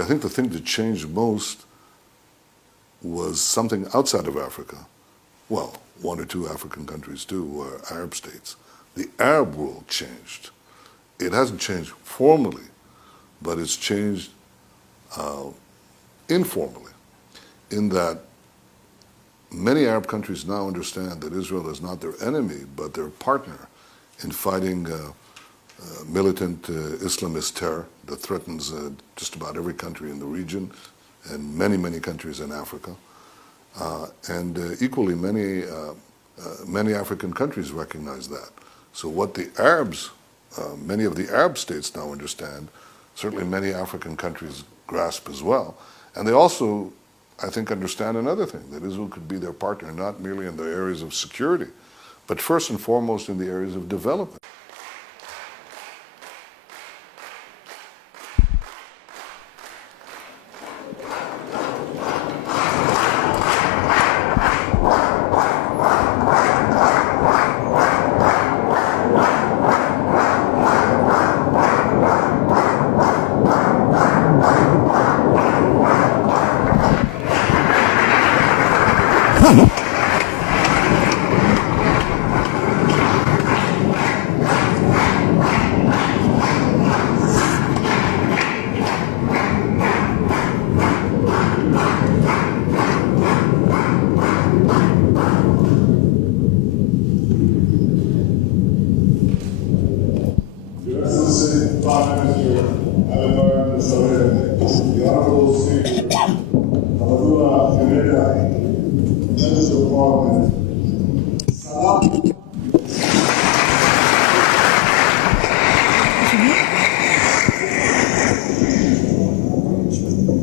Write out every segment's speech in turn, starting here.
I think the thing that changed most was something outside of Africa. Well, one or two African countries too were Arab states. The Arab world changed. It hasn't changed formally, but it's changed informally, in that many Arab countries now understand that Israel is not their enemy, but their partner in fighting militant Islamist terror that threatens just about every country in the region and many, many countries in Africa. And equally, many African countries recognize that. So what the Arabs, many of the Arab states now understand, certainly many African countries grasp as well. And they also, I think, understand another thing, that Israel could be their partner not merely in the areas of security, but first and foremost in the areas of development.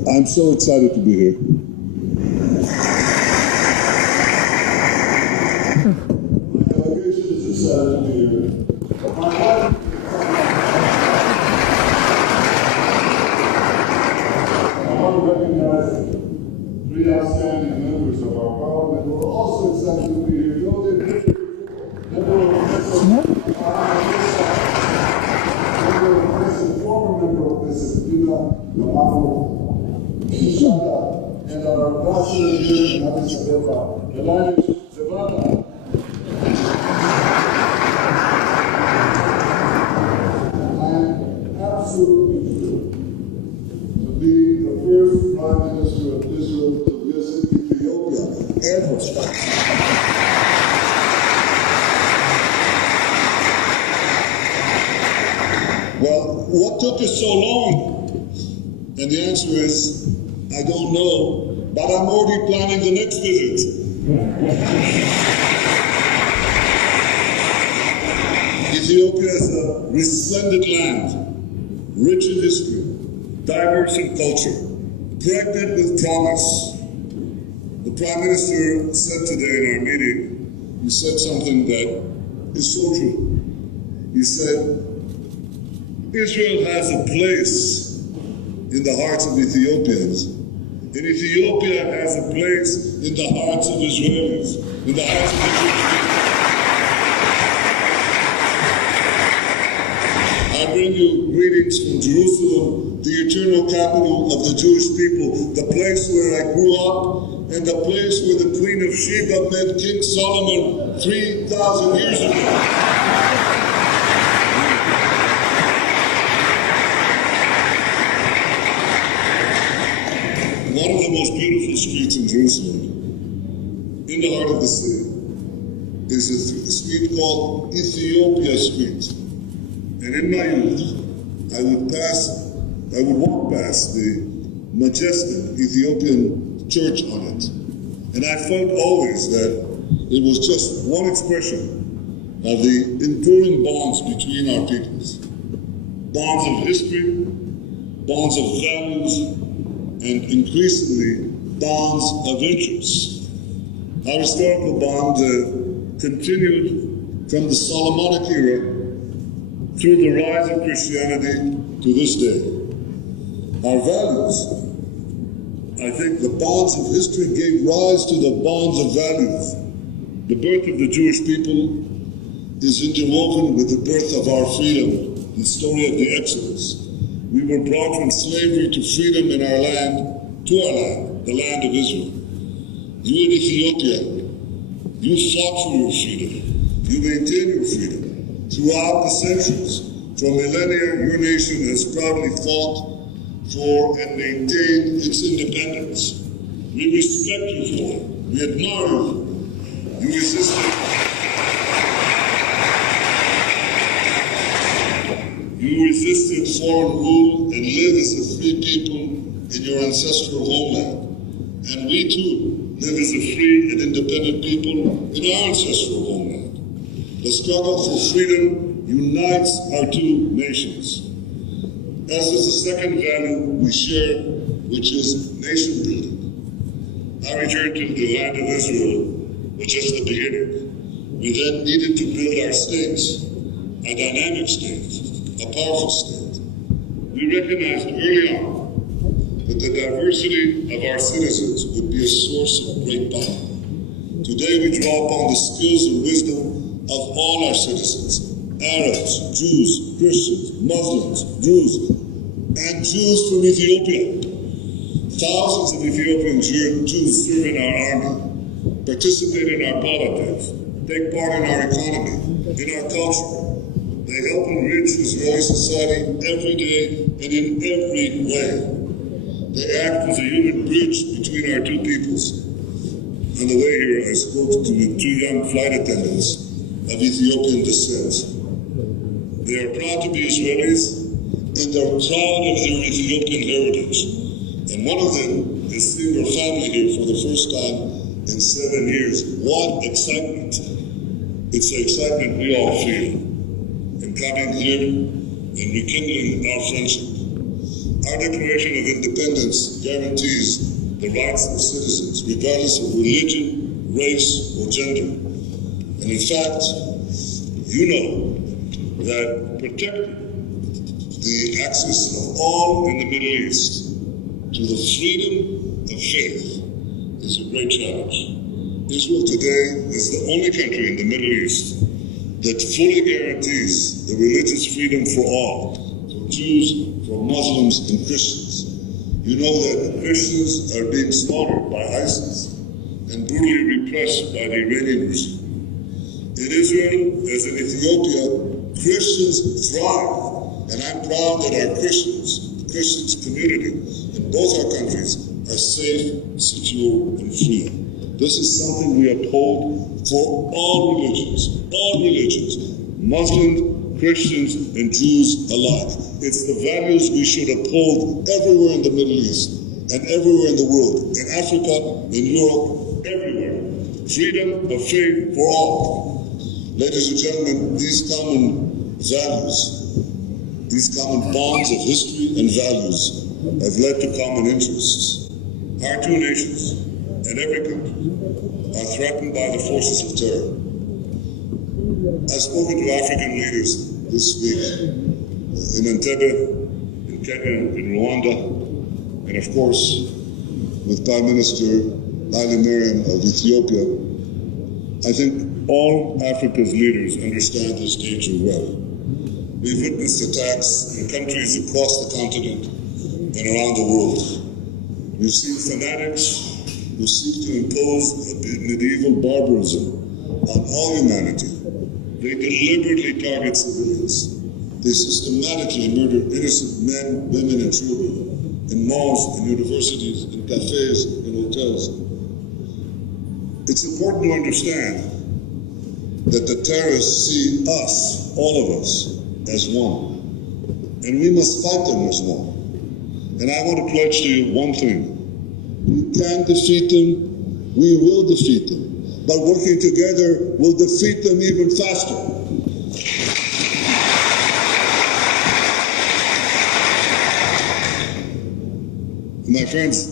I'm so excited to be here. My delegation is excited to be here. I want to recognize three outstanding members of our parliament who are also excited to be here. Former member of this, and our ambassador here in Addis Ababa, Zavada. I am absolutely thrilled to be the first Prime Minister of Israel to visit Ethiopia ever. Well, what took us so long? And the answer is, I don't know, but I'm already planning the next visit. Ethiopia is a resplendent land, rich in history, diverse in culture, pregnant with promise. The Prime Minister said today in our meeting, he said something that is so true. He said, Israel has a place in the hearts of Ethiopians, and Ethiopia has a place in the hearts of Israelis, in the hearts of the Jewish people. I bring you greetings from Jerusalem, the eternal capital of the Jewish people, the place where I grew up, and the place where the Queen of Sheba met King Solomon 3,000 years ago. One of the most beautiful streets in Jerusalem, in the heart of the city, is a street called Ethiopia Street. And in my youth, I would walk past the majestic Ethiopian church on it. And I felt always that it was just one expression of the enduring bonds between our peoples. Bonds of history, bonds of values, and increasingly bonds of interest. Our historical bond continued from the Solomonic era through the rise of Christianity to this day. Our values, I think the bonds of history gave rise to the bonds of values. The birth of the Jewish people is interwoven with the birth of our freedom, the story of the Exodus, We were brought from slavery to freedom in our land, to our land, the land of Israel. You in Ethiopia, you fought for your freedom. You maintain your freedom. Throughout the centuries, for millennia, your nation has proudly fought for and maintained its independence. We respect you for it. We admire you. You resisted. You resisted foreign rule and live as a free people in your ancestral homeland. And we too live as a free and independent people in our ancestral homeland. The struggle for freedom unites our two nations. As is the second value we share, which is nation building. I returned to the land of Israel, which is the beginning. We then needed to build our states, a dynamic state, a powerful state. We recognized early on that the diversity of our citizens would be a source of great power. Today we draw upon the skills and wisdom of all our citizens, Arabs, Jews, Christians, Muslims, Druze, and Jews from Ethiopia. Thousands of Ethiopian Jews serve in our army, participate in our politics, take part in our economy, in our culture. They help enrich Israeli society every day and in every way. They act as a human bridge between our two peoples. On the way here, I spoke to the two young flight attendants of Ethiopian descent. They are proud to be Israelis, and they're proud of their Ethiopian heritage. And one of them is seeing her family here for the first time in 7 years. What excitement! It's the excitement we all feel in coming here and rekindling our friendship. Our Declaration of Independence guarantees the rights of citizens, regardless of religion, race, or gender. And in fact, you know that protecting the access of all in the Middle East to the freedom of faith is a great challenge. Israel today is the only country in the Middle East that fully guarantees the religious freedom for all, for Jews, for Muslims, and Christians. You know that Christians are being slaughtered by ISIS and brutally repressed by the Iranian regime. In Israel, as in Ethiopia, Christians thrive, and I'm proud that our Christians, the Christian community in both our countries, are safe, secure, and free. This is something we uphold for all religions, Muslims, Christians, and Jews alike. It's the values we should uphold everywhere in the Middle East and everywhere in the world, in Africa, in Europe, everywhere. Freedom of faith for all. Ladies and gentlemen, these common values, these common bonds of history and values have led to common interests. Our two nations and every country are threatened by the forces of terror. I've spoken to African leaders this week in Entebbe, in Kenya, in Rwanda, and of course with Prime Minister Haile Mariam of Ethiopia. I think all Africa's leaders understand this danger well. We've witnessed attacks in countries across the continent and around the world. We've seen fanatics who seek to impose a medieval barbarism on all humanity. They deliberately target civilians. They systematically murder innocent men, women, and children in malls, in universities, in cafes, in hotels. It's important to understand that the terrorists see us, all of us, as one. And we must fight them as one. And I want to pledge to you one thing. We can defeat them, we will defeat them. But working together, we'll defeat them even faster. My friends,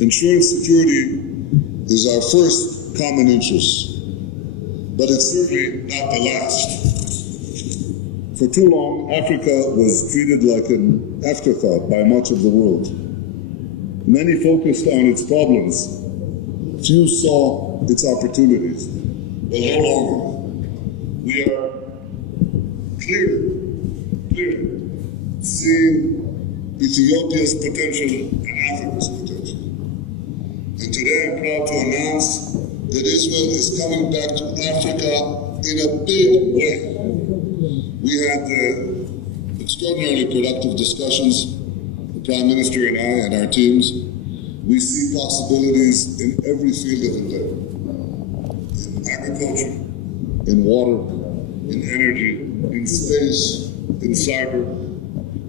ensuring security is our first common interest. But it's certainly not the last. For too long, Africa was treated like an afterthought by much of the world. Many focused on its problems. Few saw its opportunities. But no longer. We are clear, seeing Ethiopia's potential and Africa's potential. And today I'm proud to announce that Israel is coming back to Africa in a big way. We had extraordinarily productive discussions, the Prime Minister and I and our teams. We see possibilities in every field of endeavor, in agriculture, in water, in energy, in space, in cyber,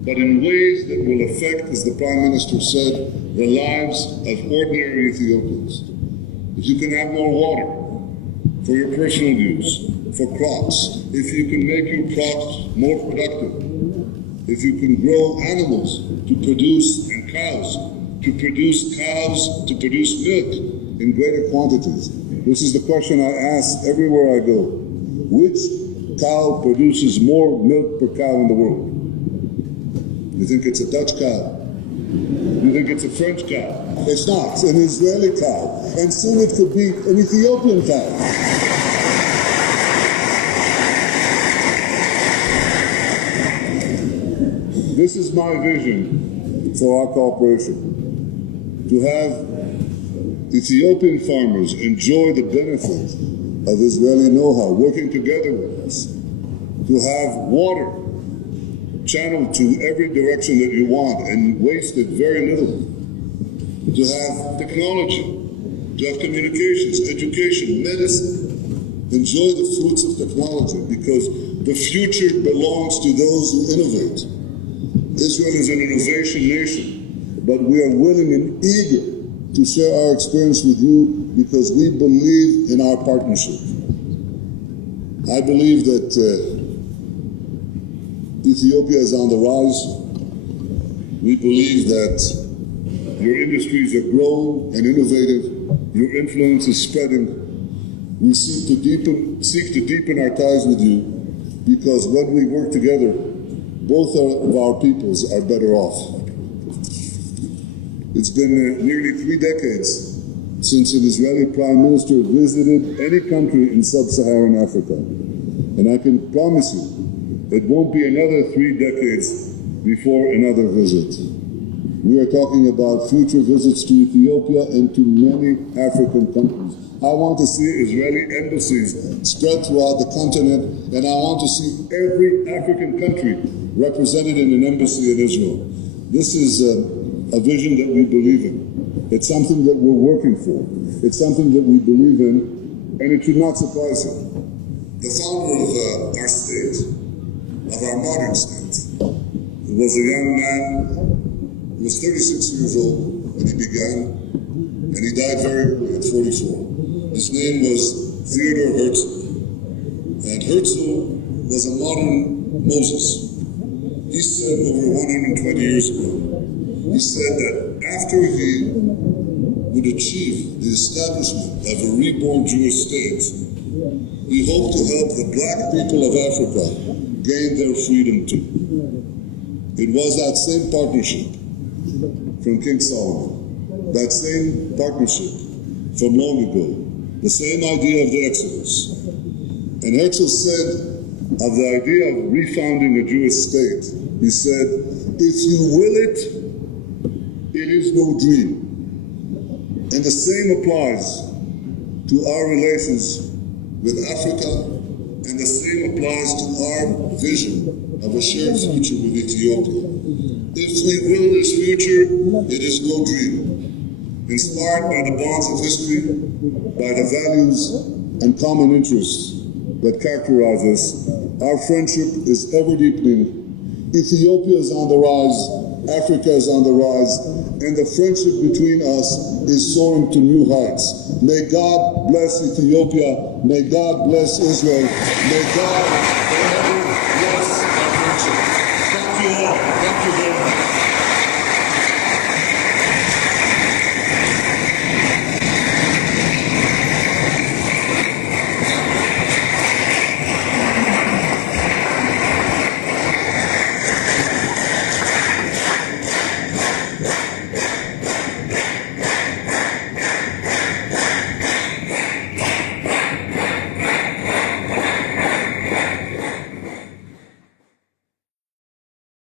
but in ways that will affect, as the Prime Minister said, the lives of ordinary Ethiopians. If you can have more water for your personal use, for crops, if you can make your crops more productive, if you can grow animals to produce, and cows, to produce milk in greater quantities. This is the question I ask everywhere I go. Which cow produces more milk per cow in the world? You think it's a Dutch cow? You think it's a French cow? It's not. It's an Israeli cow. And soon it could be an Ethiopian cow. This is my vision for our cooperation. To have Ethiopian farmers enjoy the benefit of Israeli know-how, working together with us. To have water channeled to every direction that you want and wasted very little. To have technology, to have communications, education, medicine. Enjoy the fruits of technology because the future belongs to those who innovate. Israel is an innovation nation, but we are willing and eager to share our experience with you because we believe in our partnership. I believe that Ethiopia is on the rise. We believe that your industries are growing and innovative. Your influence is spreading. We seek to deepen our ties with you because when we work together, both of our peoples are better off. It's been nearly 3 decades since an Israeli Prime Minister visited any country in sub-Saharan Africa. And I can promise you, it won't be another 3 decades before another visit. We are talking about future visits to Ethiopia and to many African countries. I want to see Israeli embassies spread throughout the continent, and I want to see every African country represented in an embassy in Israel. This is a vision that we believe in. It's something that we're working for. It's something that we believe in, and it should not surprise you. The founder of our state, of our modern state, was a young man who was 36 years old when he began, and he died very early at 44. His name was Theodor Herzl, and Herzl was a modern Moses. He said over 120 years ago, he said that after he would achieve the establishment of a reborn Jewish state, he hoped to help the black people of Africa gain their freedom too. It was that same partnership from King Solomon, that same partnership from long ago, the same idea of the Exodus. And Herzl said of the idea of refounding a Jewish state, he said, if you will it, it is no dream. And the same applies to our relations with Africa, and the same applies to our vision of a shared future with Ethiopia. If we will this future, it is no dream. Inspired by the bonds of history, by the values and common interests that characterize us, our friendship is ever deepening. Ethiopia is on the rise, Africa is on the rise, and the friendship between us is soaring to new heights. May God bless Ethiopia. May God bless Israel. May God